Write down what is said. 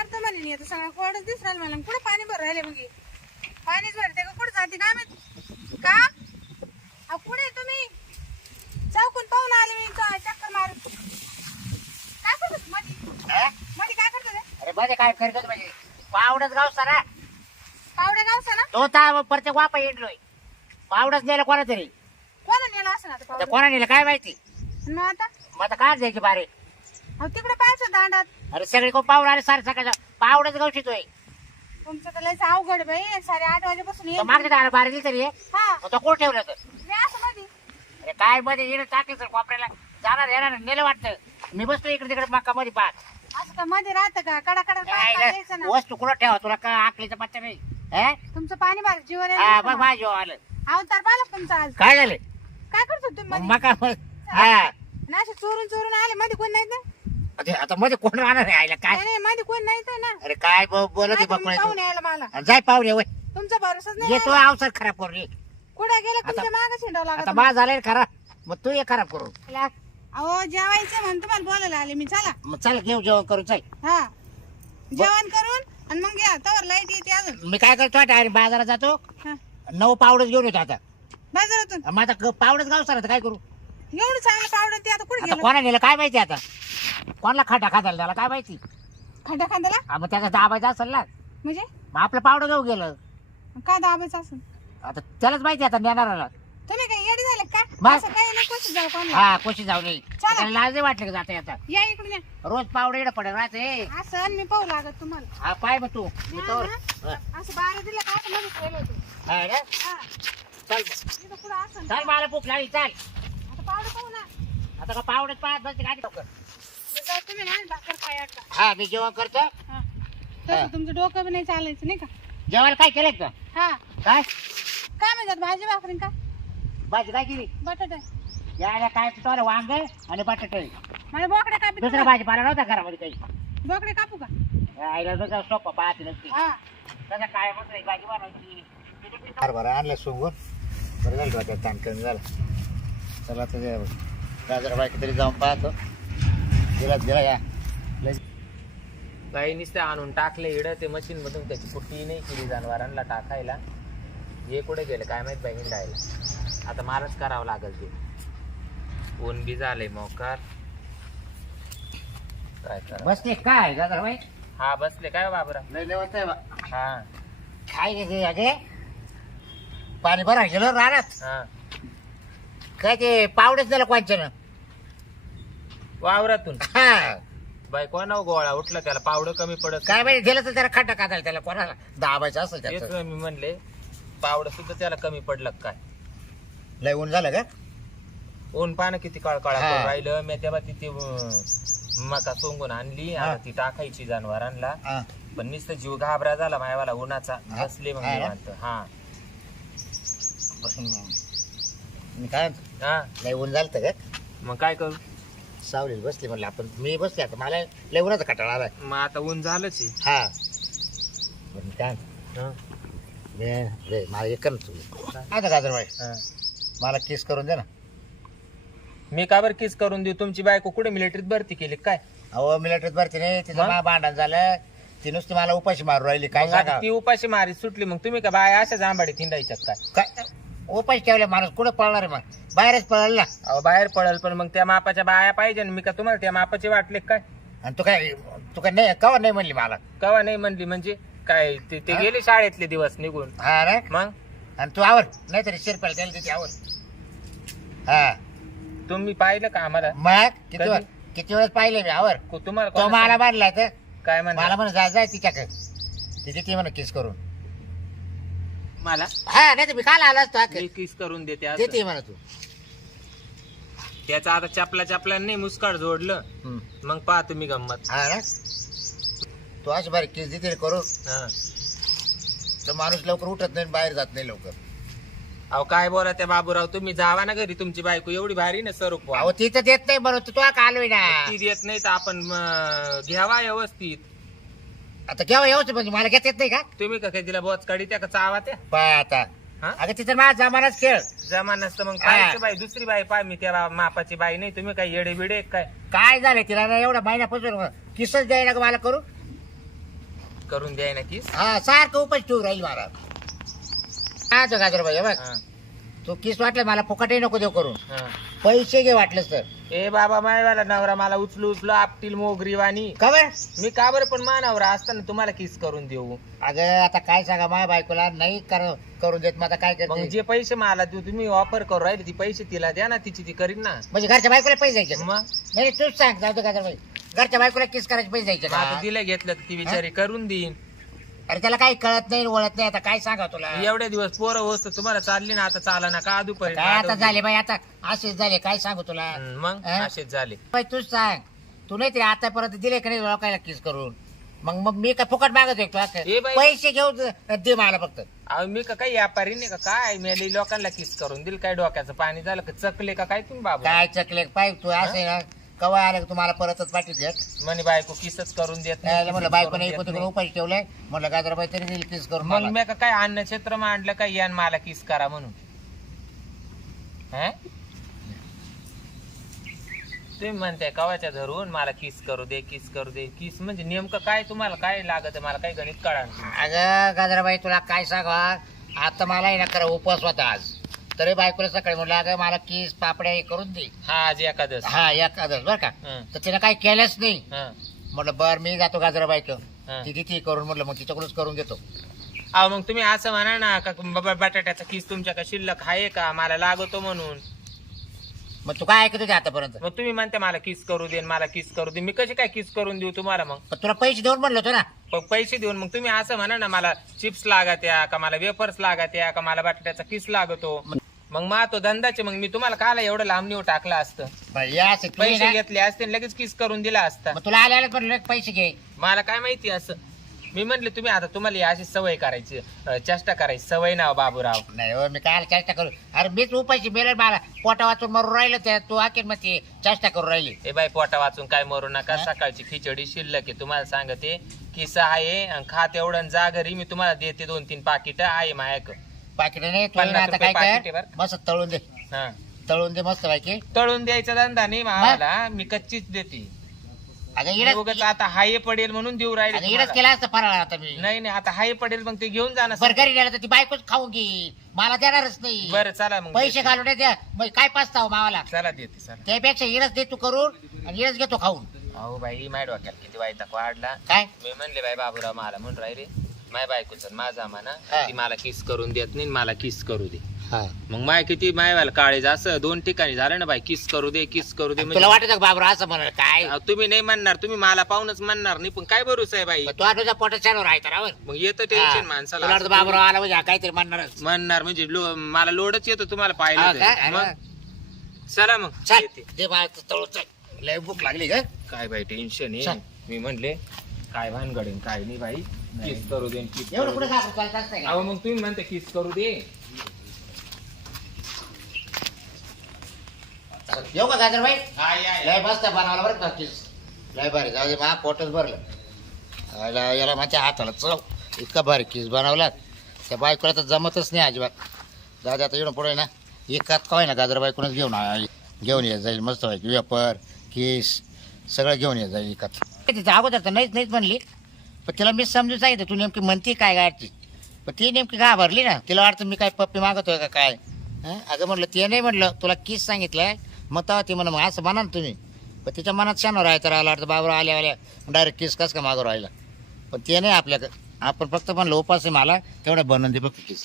करतो म्हणे आता सगळं कोरडच दिसू राहिलं मला कुठं पाणी भर राहिले मग पाणीच भरते का कुठं जाते काय माहिती का अहो कुठे तुम्ही चौकून पाहून आले मी चक्कर मारून काय करतो मध्ये मध्ये काय करतो रे अरे मध्ये काय करतो म्हणजे पावडच गाव सारा पावडे गावचा ना तो तर प्रत्येक वापा येडलोय पावडच नेला कोणा तरी कोणा नेला असं ना आता पावडे कोणा नेला काय माहिती मग आता मग आता काय द्यायची बारे अहो तिकडे पाहायचं दांडात अरे सगळे कोण पावडा आले सारे सकाळचा पावडच गाव शितोय तुमचं तर लयच अवघड बाई 8:30 वाजेपासून तो येईल मागच्या दारा बारे दिली तरी हा तो कोण ठेवलं होतं मी असं मध्ये अरे काय मध्ये येणं टाकलं सर कोपऱ्याला जाणार येणार नेलं वाटतं मी बसतो इकडे तिकडे मका मध्ये पाहत असं का मध्ये राहतं का कडा कडा द्यायचं ना वस्तू कुठं ठेवा तुला का आकलीचा पत्ता नाही हा? तुमचं पाणी भर जीवन हा बघ माझ्या जेव्हा आलं अवतार पाहिलं तुमचा आज काय झालं काय करतो तुम्ही मध्ये मका हा आणि असे चोरून चोरून आले मध्ये कोण नाही ना आता मध्ये कोण राहणार आहे आईला काय नाही मध्ये कोण नाही ना अरे काय बोलत नाही बघ तुम्ही पाहून यायला मला जाय पाहुणे वय तुमचा भरोसाच नाही येतो राहिला. अवसर खराब करून ये. कुठे गेलं तुमच्या मागे शिंडावं आता लागत माझ झालंय खरा मग तू ये खराब करून अहो जेवायचं म्हणून तुम्हाला बोलायला आले मी चला मग चल घेऊ जेवण करून चल हा जेवण करून आणि मग घ्या तवर लाईट येते अजून मी काय करतो डायरेक्ट बाजारात जातो हा 9 पावडच घेऊन येतो आता बाजारातून मग आता पावडच गाव सर आता काय करू एवढं चांगलं पावडर ते आता कुठे आता गेलं कोणा नेलं काय माहिती आता कोणाला खाटा खाताला त्याला काय माहिती खड्डा खांद्याला हा, मग त्याचा दाबायचा असेल ना म्हणजे मग आपलं पावडं घेऊ गेलं काय दाबायचं असं आता त्यालाच माहिती आता नेणाराला तुम्ही काय येडी झाले का मग? असं काही नाही कोशिश जाऊ कोण हा कोशी जाऊ नये चला. त्याला लाज नाही वाटलं का जाता येता या इकडून या रोज पावडं येणं पडेल राहते असं आणि मी पाहू लागत तुम्हाला हा पाय मग तू मी हा तोवर. ना? हा. असं बारा दिलं का असं मध्ये ठेवलं होतं हा ना? हा चल मग. इथं पुढं असं चल मला भूक लागली चल आता पावडर पाहू ना आता का पावडच पाहत बसते गाडी लवकर जर तुम्ही ना भाकर खाया का हा मी जेवण करतो हा तसं तुमचं डोकं बी नाही चालायचं नाही का जेवायला काय केलं का हा काय काय म्हणतात भाजी भाकरी का भाजी काय केली बटाटा यायला काय तुला वांग आणि बटाटे मला बोकडे कापी दुसरा भाजीपाला नव्हता घरामध्ये काही बोकडे कापू का आईला दुसरा सोपा पाहते नसते हा तसं काय मग नाही भाजी बनवायची बरं आणलं सोंगून बरं झालं आता ताण कमी झाला चला आता गाजरा बायक तरी जाऊन पाहतो गेला या काही नुसते आणून टाकले इडं ते मशीन मधून त्याची पुट्टी नाही केली जनावरांना टाकायला हे कुठे गेलं काय माहित बाई हिंडायला आता मारच करावं लागल ते ऊन बी झालंय मोकार काय करा बसते काय गाजरा बाई हा बसले काय बाबरा लय लेवत आहे बा हा काय नाही अगे पाणी भरा गेलं राहणार हा काय ते पावडेच दिलं कोणच्यानं वावरातून हा बाई कोणा गोळा उठला त्याला पावडं कमी पडत काय माहिती दिलं तर त्याला खड्डा काढायला त्याला कोणाला दाबायचं असेल तेच त्याचं मी म्हणले पावडं सुद्धा त्याला कमी पडलं काय लय ऊन झालं का ऊन पानं किती काळकाळा हा. करून राहिलं मी तेव्हा तिथे मका सोंगून आणली हा. आता ती टाकायची जनावरांना हा. पण नुसतं जीव घाबरा झाला मायावाला उन्हाचा हा. बसले मग हा ना? निवांत. हा मी काय म्हणतो, हा लय ऊन झालं का मग काय करू सावलीला बसली म्हणलं आपण मी बसले आता मला लय उन्हाचा कटाळा आलाय मग आता ऊन झालंच आहे. हा बरं मी काय म्हणतो, हा. मला एक कर ना तू आता गाजर बाई हा. मला किस करून दे ना मी का बरं किस करून देऊ तुमची बायको कुठे मिलिटरीत भरती केली काय अहो मिलिटरीत भरती नाही तिचं मग? मा भांडण झालं ती नुसती मला उपाशी मारू राहिली काय मग आता सांगा ती उपाशी मारी सुटली मग तुम्ही का बाय अशा जांभाडी थिंडायच्यात काय काय उपाशी ठेवले माणूस कुठे पळणार आहे मग बाहेरच पळाल ना अहो बाहेर पडल पण मग त्या मापाच्या बाया पाहिजे ना मी का तुम्हाला त्या मापाचे वाटले काय आणि तू काय नाही कवा नाही म्हणली मला कवा नाही म्हणली म्हणजे काय ते हा? गेले शाळेतले दिवस निघून हा रे मग आणि तू आवर नाहीतरी शिरपेल त्याला तिथे आवर हा तुम्ही पाहिलं का आम्हाला मग कधी? किती वेळेस पाहिले मी आवर तुम्हाला तो कोणाला मला मारलाय तर काय म्हणा मला म्हणा जाय तिच्याकडे तिथे ती म्हणा किस करून मला हा नाही तर मी काल आला असतो मी किस करून देते असं. देते म्हणा तू त्याचा आता चपला नाही मुस्काड जोडलं हम्म. मग पहा तुम्ही गंमत हा ना तू अशी बारीक किस देते रे करू हा. तर माणूस लवकर उठत नाही बाहेर जात नाही लवकर अहो काय बोला त्या बाबूराव तुम्ही जावा ना घरी तुमची बायको एवढी भारी ना स्वरूप अहो ती तर देत नाही म्हणून तू कालवी ना ती देत नाही तर आपण घ्यावा व्यवस्थित आता केव्हा येऊच म्हणजे मला घेत येत नाही का तुम्ही का काय तिला बोच काढी त्या का चावा त्या पाय आता हा? अगं तिथं माझा जमानाच खेळ जमा नसतं मग हा. पाहायचं बाई दुसरी बाई पाय मी त्या मापाची बाई नाही तुम्ही काय येडे बिडे काय काय झालं तिला ना एवढा महिन्यापासून किसच द्यायला का मला करू करून द्याय ना किस. हा सारखं उपास ठेवू राहील मला. हा तो गाजरबाई हे बघ, हा, तू किस वाटलं मला फुकटही नको देऊ करून, हा. पैसे घे वाटलंस तर. ए बाबा मायवाला नवरा मला उचलू उचलू आपटील मोगरी वाणी. का बरं? मी का बरं पण मानावर असताना तुम्हाला किस करून देऊ. अगं आता काय सांगा माझ्या बायकोला नाही करून देत, मग आता काय मग करते? जे पैसे मला देऊ तुम्ही ऑफर करू राहिले ती पैसे तिला द्या ना, तिची ती करीन ना. म्हणजे घरच्या बायकोला पैसे द्यायचे का? मग नाही तूच सांग, जाऊ दे गाजरबाई, घरच्या बायकोला किस करायचे पैसे द्यायचे आता का? दिलं घेतलं तर ती बिचारी करून देईन. अरे त्याला काही कळत नाही वळत नाही, आता काय सांगा तुला? एवढे दिवस पोरं वस्त तुम्हाला चालली ना, आता चाला ना का दुपारी काय आता झाले बाई, आता असेच झाले, काय सांगू तुला? मग हा? असेच झाले. बाई तूच सांग, तू नाही तरी आतापर्यंत दिले का नाही लोकायला किस करून? मग मग मी काय फुकट मागत ए बाई. पैसे घेऊ दे मला फक्त. अहो मी का काही व्यापारी नाही का काय, मी लोकांना किस करून दिल काय, डोक्याचं पाणी झालं का चकले का काय तुम्ही बाबा. काय चकले पाय तू असे ना कवा आलं का तुम्हाला परतच पाठी देत. म्हणे बायको किसच करून देत त्याला म्हणलं किसच बायको करून नाही देत तिकडे नाही. उपाशी ठेवलंय, म्हणलं गाजरबाई तरी देईल किस करून मग मला. मी का काय अन्न क्षेत्र मांडलं काय यान मला किस करा म्हणून. हा? तुम्ही म्हणताय कवाच्या धरून मला किस करू दे किस करू दे. किस म्हणजे नेमकं काय तुम्हाला काय लागत मला काही गणित कळा. अगं गाजराबाई तुला काय सांगा, आता मला आहे ना खरं उपवास होता आज, तरी बायकोला सकाळी म्हणलं अगं मला किस पापड्या हे करून दे. हा आज एखादं. हा एखादं बरं का, हं. तर तिने काही केलंच नाही. हं. म्हटलं बरं मी जातो गाजराबाईक, हं. ती ती करून म्हटलं मग तिच्याकडूनच करून घेतो. अहो मग तुम्ही असं म्हणा ना का बाबा बटाट्याचा किस तुमच्या का शिल्लक आहे का मला लागतो म्हणून. मग तू काय ऐकत होते आतापर्यंत? मग तुम्ही म्हणता मला किस करू दे मला किस करू दे, मी कशी काय किस करून देऊ तुम्हाला. मग पण तुला पैसे देऊन म्हणलं होतं ना. पैसे देऊन मग तुम्ही असं म्हणा ना मला चिप्स लागत्या का मला वेफर्स लागत्या का मला बटाट्याचा किस लागतो. मग मा तो धंदाचे मग मी तुम्हाला काला एवढं लांब नेऊ टाकला असतं. बाई, या असं तू पैसे ना- घेतले असते आणि लगेच किस करून दिला असता. मग तुला आल्याला म्हणलं पैसे घे. मला काय माहिती असं. मी म्हटले तुम्ही आता तुम्हाला ही अशी सवय करायची चेष्टा करायची सवय नाव बाबूराव. नाही हो, मी काय चेष्टा करू? अरे मीच उपाशी मेलं, मला पोटा वाचून मरून राहिलं, त्या तू आखीर मग ती चेष्टा करू राहिली. ए बाई पोटा वाचून काय मरू नका. हा? सकाळची खिचडी शिल्लक आहे तुम्हाला सांगते. किस्सा आहे आणि खा तेवढं जा घरी मी तुम्हाला देते 2-3 पाकिट आहे मायाक. पाकिट नाही तू 50 आता काय रुपये पाकीट आहे कर, बरं. मस्त तळून दे, हा तळून दे मस्त बाकी. तळून द्यायचा धंदा नाही मला, मी कच्चीच देते. अगं उगाच इडच आता हाय पडेल म्हणून देऊ राहिले इडच तुम्हाला. केला असतं फराळ आता मी. नाही नाही आता हाय पडेल मग ते घेऊन जा ना. बरं घरी नेलं तर ती बायकोच खाऊन घे, मला देणारच नाही. बरं चला मग पैसे घालून नाही द्या, मग काय पाचताव मावाला. चला देते चला. त्यापेक्षा इडच दे तू करून आणि इडच घेतो खाऊन. अहो बाई माझ्या डोक्यात किती वाईट वाढला. काय मी म्हणले बाई बाबूराव मला म्हणून राहिले माय बायकोचं माझा म्हणा हा. ती मला किस करून देत नाही मला किस करू दे. हा. मग माय किती मायवाला काळेज असं 2 ठिकाणी झालं ना बाई किस करू दे किस करू दे. तुला म्हणजे वाटत का बाबरा असं म्हणाल काय? अहो, तुम्ही नाही म्हणणार तुम्ही मला पाहूनच म्हणणार नाही पण काय भरोसा आहे बाई. तू तुझ्या पोटात चालू राहायचं रावर. मग येतं टेन्शन माणसाला. तुला वाटतं बाबराव आला म्हणजे हा काहीतरी म्हणणारच. म्हणणार म्हणजे मला लोडच येतो तुम्हाला हा पाहिलं का? तरी. मग चला मग चल येते. दे मला तळून चल, लय भूक लागली ग. काय बाई टेन्शन चल. आहे. मी म्हणले काय भानगडेन काय नाही बाई किस करू दे किस एवढं करू कुठे दे. घाबरून चालत असतं का? अहो मग तुम्ही म्हणते किस करू दे. येऊ का गाजरबाई? हा, या, या. लय मस्त बनवला बरं का किस, लय भारी. जाऊ दे मा पोटच भरलं. याला माझ्या हाताला चव, इतका भारी किस बनवला त्या बायकोला तर जमतच नाही अजिबात. जाऊ दे आता येऊन पुढे ना एकात काय ना गाजरबाईकडूनच घेऊन ये जाईल मस्त व्हायची वेपर किस सगळं घेऊन ये जाईल एकात. तिच्या अगोदर तर नाहीच नाहीच म्हणली, पण तिला मी समजून सांगितलं तू नेमकी म्हणती काय गाडची, पण ती नेमकी घाबरली ना. तिला वाटतं मी काय पप्पी मागतोय का काय. हं? अगं म्हटलं ते नाही म्हटलं तुला किस सांगितलंय मग तेव्हा ती म्हणा मग असं म्हणा ना तुम्ही. पण तिच्या मनात शानं राहायचं राहिला वाटतं बाबा आल्या डायरेक्ट किस कस का मागं राहिला. पण ते नाही आपल्याकडं, आपण फक्त म्हणलं उपास आहे मला तेवढं बनवून दे फक्त किस.